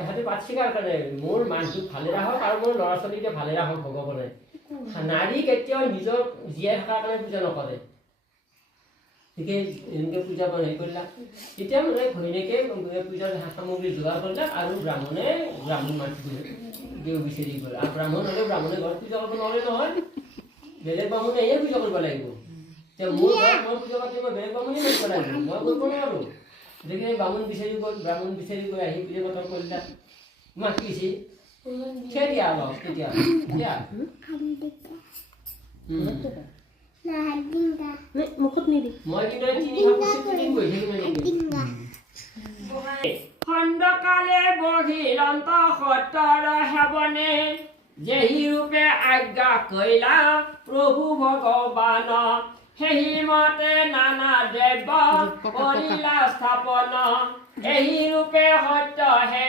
এহাতে পাত স্বীকাৰ কৰে মোৰ মানুহটো ভালে ৰাখক আৰু মোৰ ল'ৰা ছোৱালীকে ভালে ৰাখক ভগৱানে। নাৰী কেতিয়াও নিজৰ জীয়াই থকাৰ কাৰণে পূজা নকৰে। গতিকে এনেকৈ পূজা হেৰি কৰিলাক তেতিয়া মানে ঘৈণীয়েকে পূজাৰ সামগ্ৰী যোগাৰ কৰিলাক আৰু ব্ৰাহ্মণ মাতিছিল বিচাৰি গ'ল। আৰু ব্ৰাহ্মণ হ'লেও ব্ৰাহ্মণে ঘৰত পূজা কৰিব নোৱাৰে নহয়, বেলেগ ব্ৰাহ্মণেহে পূজা কৰিব লাগিব। এতিয়া মোৰ ঘৰত মই পূজা পাতিব বেলেগ ব্ৰাহ্মণে কৰিব লাগিব, মই কৰিব নোৱাৰোঁ। গতিকে ব্ৰাহ্মণ বিচাৰি গ'ল, ব্ৰাহ্মণ বিচাৰি গৈ আহি পূজা পাতল কৰিলাক, মাতিছে খেৰ দিয়া অলপ তেতিয়া দিয়া মুখত নিদি মই কিন্তু ৩ দিন গৈ থাকিম। খণ্ডকালে বহিলন্ত সত্ৰৰ সেৱনে যেহি ৰূপে আজ্ঞা কৰিলা প্ৰভু ভগৱান, সেই মতে নানা দ্ৰব্য কৰিলা স্থাপন, এই ৰূপে সত্য হে